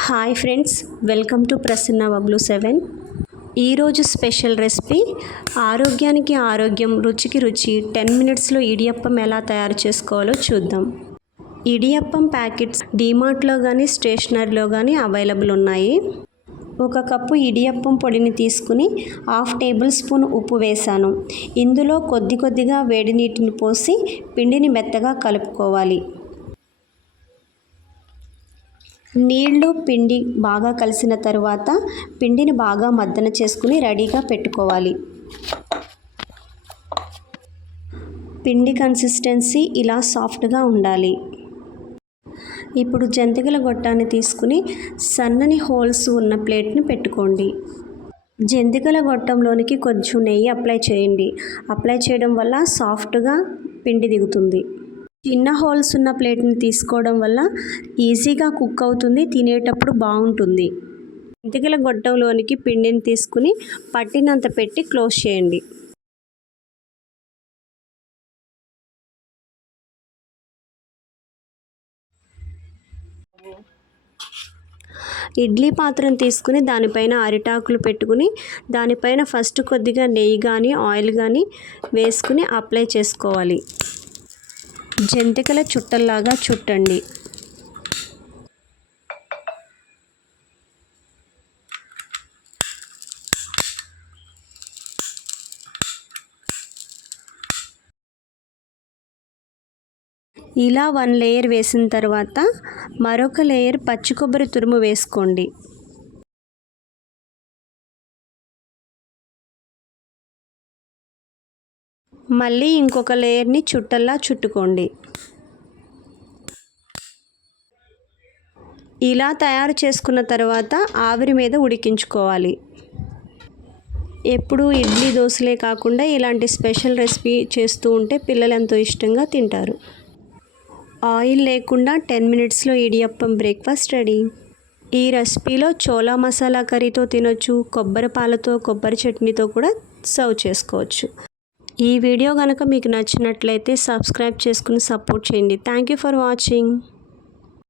Hi friends welcome to Prasanna Bablu seven. ఈరోజు special recipe ఆరోగ్యానికి ఆరోగ్యం రుచికి రుచి టెన్ మినిట్స్లో ఇడియప్పం ఎలా తయారు చేసుకోవాలో చూద్దాం. ఇడియప్పం ప్యాకెట్స్ డీమార్ట్లో కానీ స్టేషనరీలో కానీ అవైలబుల్ ఉన్నాయి. ఒక కప్పు ఇడియప్పం పొడిని తీసుకుని హాఫ్ టేబుల్ స్పూన్ ఉప్పు వేశాను ఇందులో కొద్ది కొద్దిగా వేడి నీటిని పోసి పిండిని మెత్తగా కలుపుకోవాలి. నీళ్ళు పిండి బాగా కలిసిన తరువాత పిండిని బాగా మద్దన చేసుకుని రెడీగా పెట్టుకోవాలి. పిండి కన్సిస్టెన్సీ ఇలా సాఫ్ట్గా ఉండాలి. ఇప్పుడు జంతికల గొట్టాన్ని తీసుకుని సన్నని హోల్స్ ఉన్న ప్లేట్ని పెట్టుకోండి. జంతికల గొట్టంలోనికి కొంచెం నెయ్యి అప్లై చేయండి. అప్లై చేయడం వల్ల సాఫ్ట్గా పిండి దిగుతుంది. చిన్న హోల్స్ ఉన్న ప్లేట్ని తీసుకోవడం వల్ల ఈజీగా కుక్ అవుతుంది తినేటప్పుడు బాగుంటుంది. జంతికల గొట్టంలోనికి పిండిని తీసుకుని పట్టినంత పెట్టి క్లోజ్ చేయండి. ఇడ్లీ పాత్రను తీసుకుని దానిపైన అరిటాకులు పెట్టుకుని దానిపైన ఫస్ట్ కొద్దిగా నెయ్యి కానీ ఆయిల్ కానీ వేసుకుని అప్లై చేసుకోవాలి. జంతికల చుట్టల్లాగా చుట్టండి. ఇలా వన్ లేయర్ వేసిన తర్వాత మరొక లేయర్ పచ్చి కొబ్బరి తురుము వేసుకోండి. మళ్ళీ ఇంకొక లేయర్ని చుట్టల్లా చుట్టుకోండి. ఇలా తయారు చేసుకున్న తర్వాత ఆవిరి మీద ఉడికించుకోవాలి. ఎప్పుడు ఇడ్లీ దోశలే కాకుండా ఇలాంటి స్పెషల్ రెసిపీ చేస్తూ ఉంటే పిల్లలు ఎంతో ఇష్టంగా తింటారు. ఆయిల్ లేకుండా టెన్ మినిట్స్లో ఇడియప్పం బ్రేక్ఫాస్ట్ రెడీ. ఈ రెసిపీలో చోలా మసాలా కర్రీతో తినొచ్చు కొబ్బరి పాలతో కొబ్బరి చట్నీతో కూడా సర్వ్ చేసుకోవచ్చు. ఈ వీడియో కనుక మీకు నచ్చినట్లయితే సబ్స్క్రైబ్ చేసుకుని సపోర్ట్ చేయండి. Thank you for watching